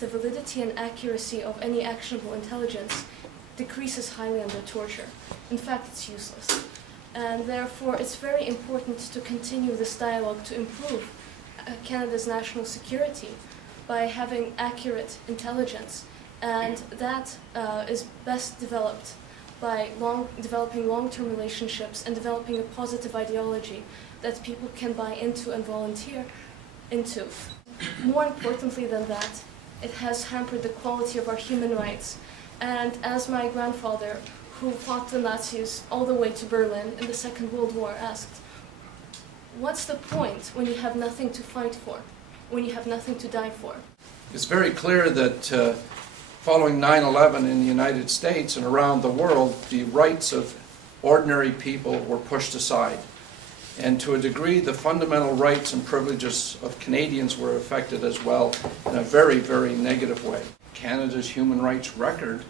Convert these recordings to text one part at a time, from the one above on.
the validity and accuracy of any actionable intelligence decreases highly under torture. In fact, it's useless. And therefore, it's very important to continue this dialogue to improve Canada's national security by having accurate intelligence. And that is best developed by developing long-term relationships and developing a positive ideology that people can buy into and volunteer into. More importantly than that, it has hampered the quality of our human rights. And as my grandfather, who fought the Nazis all the way to Berlin in the Second World War, asked, what's the point when you have nothing to fight for, when you have nothing to die for? It's very clear that following 9/11 in the United States and around the world, the rights of ordinary people were pushed aside. And to a degree, the fundamental rights and privileges of Canadians were affected as well in a very, very negative way. Canada's human rights record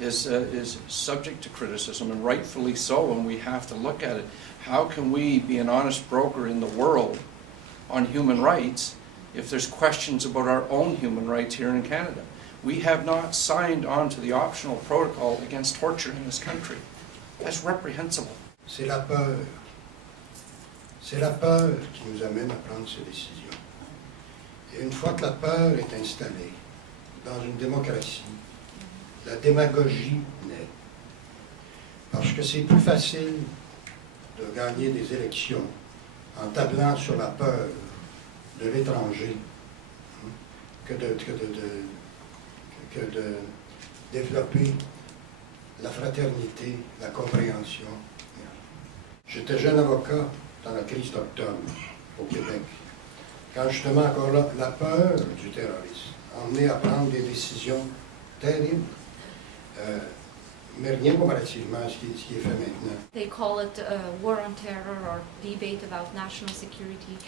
is subject to criticism, and rightfully so, and we have to look at it. How can we be an honest broker in the world on human rights if there's questions about our own human rights here in Canada? We have not signed on to the optional protocol against torture in this country. That's reprehensible. C'est la peur. C'est la peur qui nous amène à prendre ces décisions. Et une fois que la peur est installée dans une démocratie, la démagogie naît. Parce que c'est plus facile de gagner des élections en tablant sur la peur de l'étranger que de développer la fraternité, la compréhension. J'étais jeune avocat dans la crise d'octobre au Québec, quand justement encore là, la peur du terrorisme a emmené à prendre des décisions terribles, mais rien comparativement à ce qui est fait maintenant. They call it war on terror or debate about national security,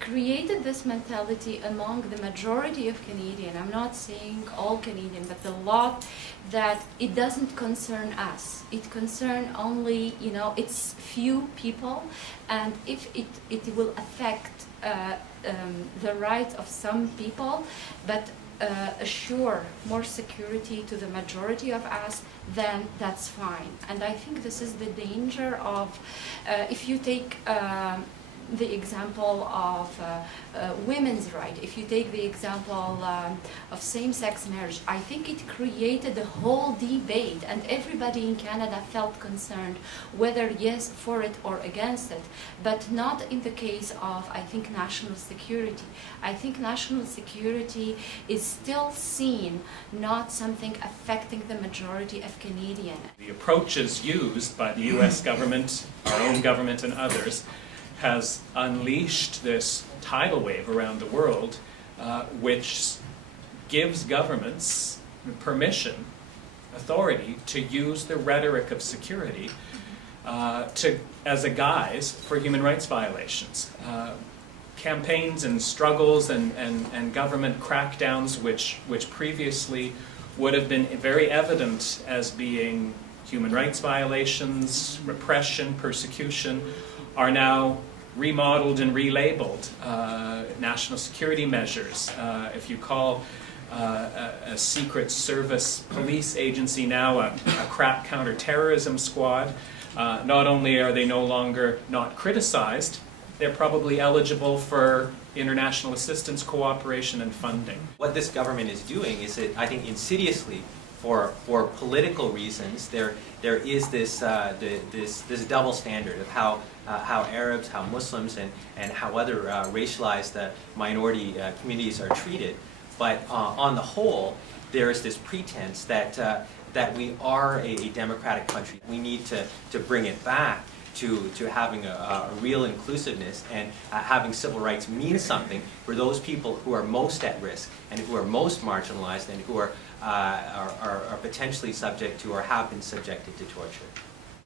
created this mentality among the majority of Canadians. I'm not saying all Canadians, but a lot, that it doesn't concern us. It concerns only, it's few people, and if it will affect the rights of some people, but assure more security to the majority of us, then that's fine. And I think this is the danger of, if you take the example of women's rights, if you take the example of same-sex marriage, I think it created a whole debate, and everybody in Canada felt concerned whether yes for it or against it, but not in the case of, I think, national security. I think national security is still seen not something affecting the majority of Canadians. The approaches used by the US government, our own government and others, has unleashed this tidal wave around the world, which gives governments permission, authority, to use the rhetoric of security as a guise for human rights violations. Campaigns and struggles and government crackdowns which previously would have been very evident as being human rights violations, repression, persecution, are now remodeled and relabeled national security measures. If you call a secret service police agency now a crack counterterrorism squad, not only are they no longer not criticized, they're probably eligible for international assistance, cooperation, and funding. What this government is doing is, I think, insidiously, for political reasons, there is this double standard of how Arabs, how Muslims, and how other racialized minority communities are treated. But on the whole, there is this pretense that we are a democratic country. We need to bring it back to having a real inclusiveness, and having civil rights mean something for those people who are most at risk and who are most marginalized and who are potentially subject to or have been subjected to torture.